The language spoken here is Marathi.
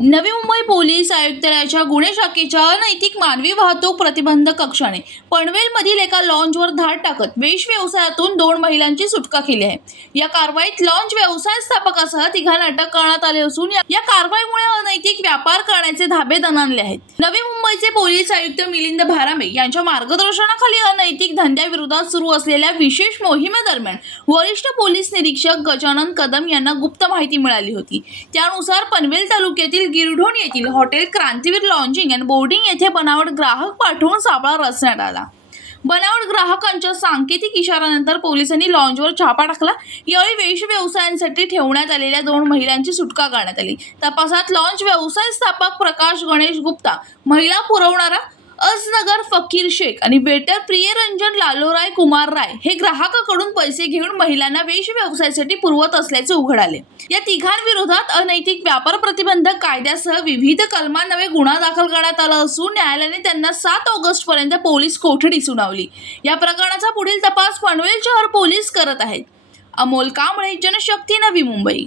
नवी मुंबई पोलीस आयुक्तालयाच्या गुन्हे शाखेच्या अनैतिक मानवी वाहतूक प्रतिबंधक कक्षाने पनवेलमधील एका लॉन्चवर धाड टाकत वेश व्यवसायातून 2 महिलांची सुटका केली आहे। या कारवाईत लॉन्च व्यवसाय स्थापकासह तिघांना अटक करण्यात आली असून या कारवाईमुळे अनैतिक व्यापार करण्याचे धाबे दणाणले आहेत। नवी मुंबईचे पोलीस आयुक्त मिलिंद भारामे यांच्या मार्गदर्शनाखाली अनैतिक धंद्याविरोधात सुरू असलेल्या विशेष मोहिमेदरम्यान वरिष्ठ पोलीस निरीक्षक गजानन कदम यांना गुप्त माहिती मिळाली होती। त्यानुसार पनवेल तालुक्यातील गिरढोण येथील हॉटेल क्रांतीवीर लॉन्जिंग अँड बोर्डिंग येथे बनावट ग्राहक पाठवून सापळा रचण्यात आला। बनावट ग्राहकांच्या सांकेतिक इशाऱ्यानंतर पोलिसांनी लॉन्जवर छापा टाकला। यावेळी वेश व्यवसायांसाठी ठेवण्यात आलेल्या 2 महिलांची सुटका करण्यात आली। तपासात लॉन्च व्यवसाय स्थापक प्रकाश गणेश गुप्ता, महिला पुरवणारा अजनगर फकीर शेख आणि वेटर प्रियरंजन लालोराय कुमार राय हे ग्राहकाकडून पैसे घेऊन महिलांना वेश व्यवसायासाठी पुरवत असल्याचे उघड आले। या तिघांविरोधात अनैतिक व्यापार प्रतिबंधक कायद्यासह विविध कलमांन्वये गुन्हा दाखल करण्यात आला असून न्यायालयाने त्यांना 7 ऑगस्ट पर्यंत पोलीस कोठडी सुनावली। या प्रकरणाचा पुढील तपास पनवेल शहर पोलीस करत आहेत। अमोल कांबळे, जनशक्ती, नवी मुंबई।